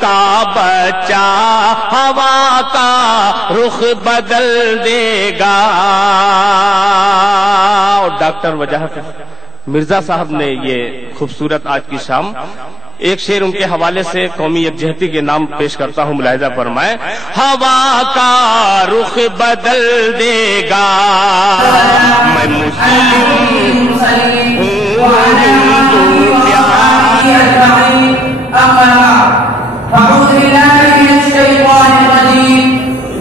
کا بچہ ہوا کا رخ بدل دے گا. اور ڈاکٹر وجاہت مرزا صاحب نے یہ خوبصورت آج کی شام ایک شعر ان کے حوالے سے قومی یکجہتی کے نام پیش کرتا ہوں، ملاحظہ فرمائیں. ہوا کا رخ بدل دے گا، میں مسلم أعوذ بالله من الشيطان الرجيم.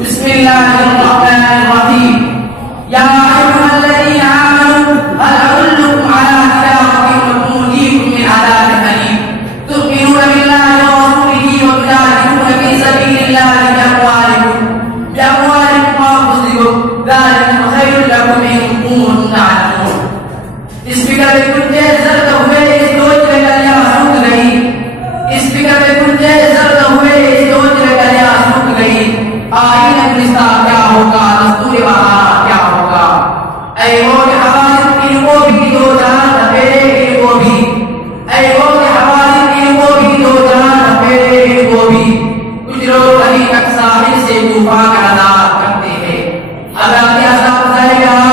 بسم الله الرحمن الرحيم. يا أيها الذين آمنوا هل أدلكم على تجارة تنجيكم من عذاب أليم تؤمنون بالله ورسوله وتجاهدون في سبيل الله بأموالكم وأنفسكم ذلكم خير لكم إن كنتم تعلمون. اس فکر میں کنجے زرد ہوئے اس دوج میں کلیاں سوکھ گئی. اس فکر میں کنجے زرد ہوئے اس دوج میں کلیاں سوکھ گئی. آئین گلستہ کیا ہوگا، دستور بہار کیا ہوگا. اے وہ کہ حوالت ان کو بھی دو جہاں نپیرے ان کو بھی. اے وہ کہ حوالت ان کو بھی دو جہاں نپیرے ان کو بھی. کچھ لوگ ابھی تک ساحل سے طوفان کا نظارہ کرتے ہیں. اگر کیا صاحب ظاہر رہا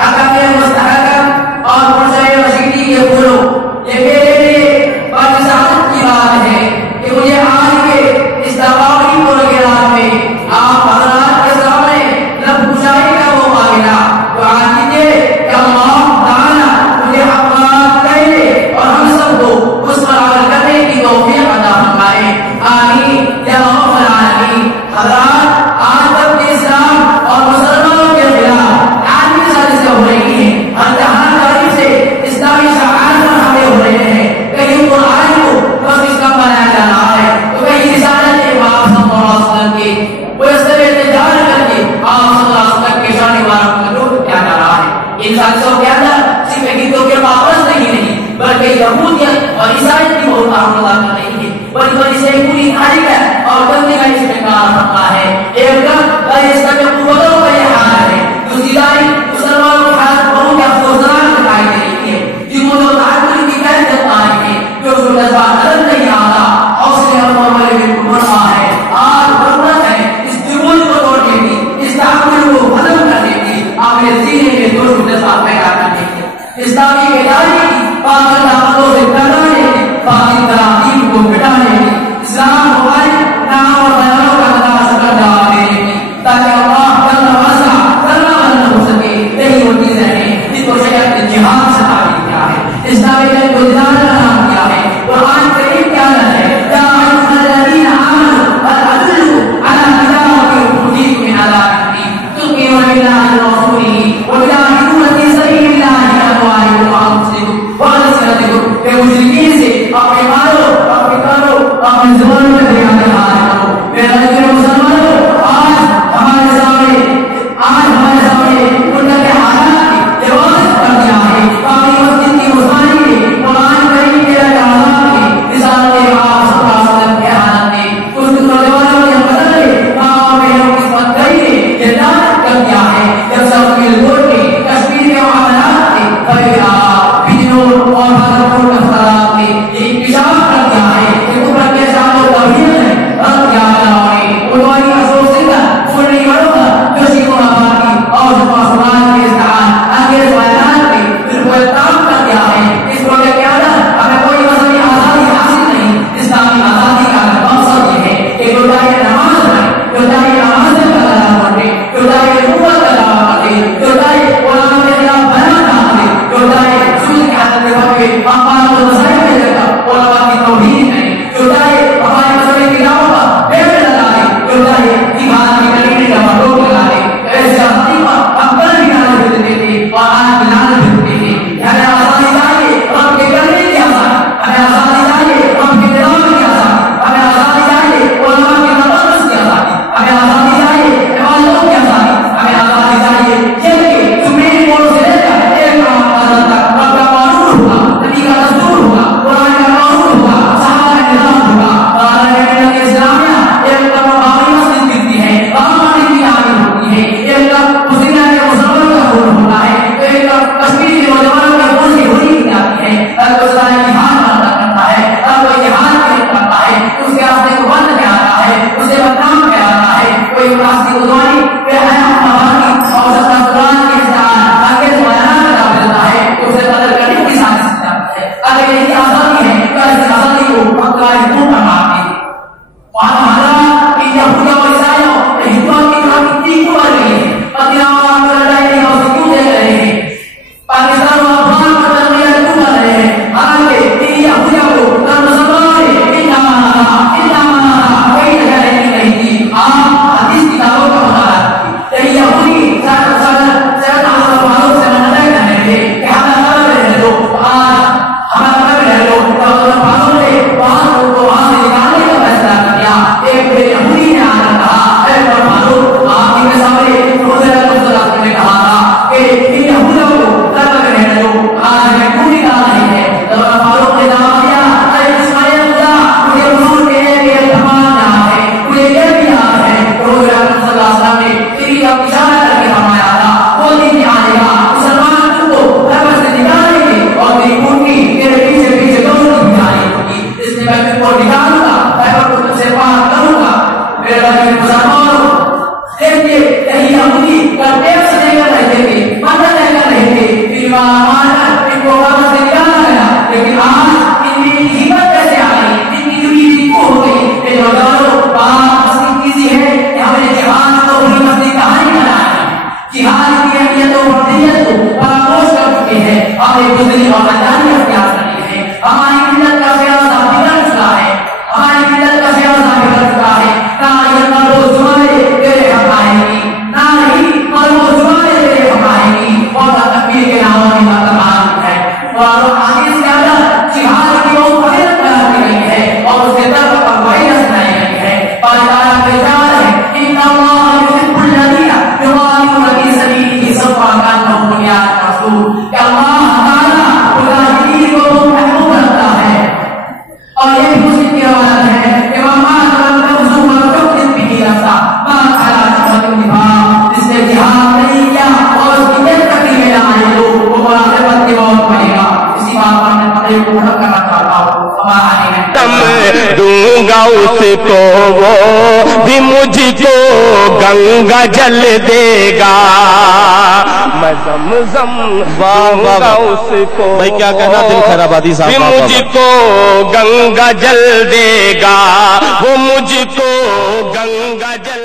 حکم مستحکم اور پرسے مسیحی یہ بولو، یہ میرے لیے بڑی سعادت کی بات ہے کہ مجھے آج کے اس دعوائی پروگرام میں آپ حضرات کے سامنے لب کشائی کا موقع ملا. تو آج کیجیے کہ اللہ تعالیٰ مجھے حقات کہے اور ہم سب کو اس پر عمل کرنے کی توفیق عطا فرمائے. آمین یا رب العالمین. حضرات، آج تک کے اسلام اور مسلمانوں کے خلاف عالمی سازشیں ہو رہی ہیں. ہر جہاں سے اسلامی شعائر پر حملے ہو رہے ہیں. کہیں قرآن کو مسجد کا بنایا جا رہا ہے، تو کہیں رسالت پاک صلی اللہ علیہ وسلم کے ویسے احتجاج کر کے آپ صلی اللہ علیہ وسلم کے شان مبارک کو لوٹ کیا جا رہا ہے. ان سازشوں کے اندر صرف ہندوؤں کے پابند نہیں بلکہ یہودیت اور عیسائیت کی بہت اہم کر رہی ہے. بڑی بڑی سے پوری تاریخ ہے اور گندی کا اس میں کار رکھا ہے. ایک دم اس کا جو قوتوں کا یہ حال ہے، دوسری داری مسلمانوں کی حالت بہت ہی افسوسناک دکھائی دے رہی ہے. جنہوں نے تعلیم کی قیادت آئی ہے جو جذبات نظر نہیں آتا. حوصلے اور معاملے میں مرا ہے. آج ضرورت ہے اس جمود کو توڑنے کی، اس تعامل کو ختم کرنے کی، اپنے سینے میں جوش و جذبہ پیدا کرنے کی، اسلامی ادارے کی باطل دعوتوں سے ڈرانے کی، باطل تراکیب کو مٹانے کی، اسلام ہمارے نام اور بیانوں کا تلاش کر جانے کی، تاکہ اللہ کرنا واسع کرنا بند ہو سکے. یہی وہ چیزیں ہیں جن کو شریعت نے جہاد سے تعبیر کیا ہے، اسلامی جنگ کو جہاد کا نام کیا ہے. قرآن کریم کیا ہے؟ یا ایھا الذین آمنوا هل ادلکم علی تجارۃ تنجیکم من عذاب الیم تؤمنون باللہ ورسولہ وتجاہدون فی سبیل اللہ باموالکم وانفسکم وألسنتکم. کہ مشرکین سے اپنے مالوں، اپنے کانوں، اپنی زبانوں میں بیان حال کرو. میرا نبی مسلمانوں، آج ہمارے سامنے ان کے حالات کی واضح کر دیا ہے. باقی مسجد کی مسانی نے قرآن کریم کے احکامات کی رسالت آپ صلی اللہ علیہ وسلم کے حالات نے کچھ نوجوانوں نے بدلے ماں بہنوں کی خدمت کری نے یہ دعوت کر دیا ہے. جب سب مل جل کے کشمیر کے معاملات کے بجرا بجنور اور بادرپور کے خطرات نے یہ انکشاف کر دیا ہے کہ تم کے سامنے تم دوں گا اس کو وہ بھی مجھ کو گنگا جل دے گا میں زمزم دوں گا اس کو بھائی کیا کہنا دل خیر آبادی صاحب بھی مجھ کو گنگا جل دے گا وہ مجھ کو گنگا جل